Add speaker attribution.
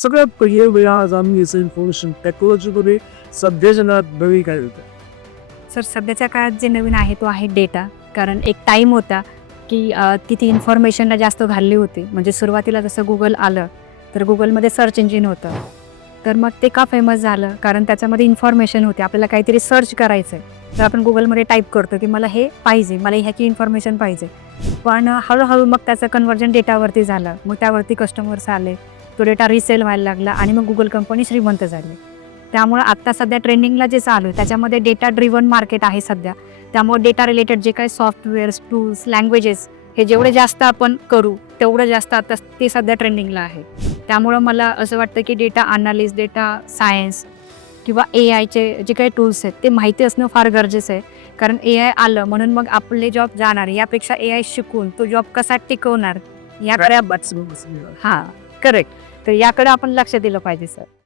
Speaker 1: सगळ्यात पहिले वेळा आज आम्ही असं इन्फॉर्मेशन टेक्नॉलॉजीमध्ये सध्या जगात नवी काय होतं
Speaker 2: सर सध्याच्या काळात जे नवीन आहे तो आहे डेटा कारण एक टाईम होता की तिथे इन्फॉर्मेशनला जास्त घालली होती. म्हणजे सुरुवातीला जसं गुगल आलं तर गुगलमध्ये सर्च इंजिन होतं. तर मग ते का फेमस झालं? कारण त्याच्यामध्ये इन्फॉर्मेशन होती. आपल्याला काहीतरी सर्च करायचं आहे तर आपण गुगलमध्ये टाईप करतो की मला हे पाहिजे मला ह्याची इन्फॉर्मेशन पाहिजे. पण हळूहळू मग त्याचं कन्वर्जन डेटावरती झालं. मग त्यावरती कस्टमर्स आले. तो डेटा रिसेल व्हायला लागला आणि मग गुगल कंपनी श्रीमंत झाली. त्यामुळे आत्ता सध्या ट्रेंडिंगला जे चालू आहे त्याच्यामध्ये डेटा ड्रिव्हन मार्केट आहे सध्या. त्यामुळे डेटा रिलेटेड जे काही सॉफ्टवेअर्स टूल्स लँग्वेजेस हे जेवढे जास्त आपण करू तेवढं जास्त आता ते सध्या ट्रेंडिंगला आहे. त्यामुळं मला असं वाटतं की डेटा अनालिस डेटा सायन्स किंवा ए आयचे जे काही टूल्स आहेत ते माहिती असणं फार गरजेचं आहे. कारण ए आय आलं म्हणून मग आपले जॉब जाणार यापेक्षा ए आय शिकून तो जॉब कसा टिकवणार याकडे हां. करेक्ट तर याकडे आपण लक्ष दिलं पाहिजे सर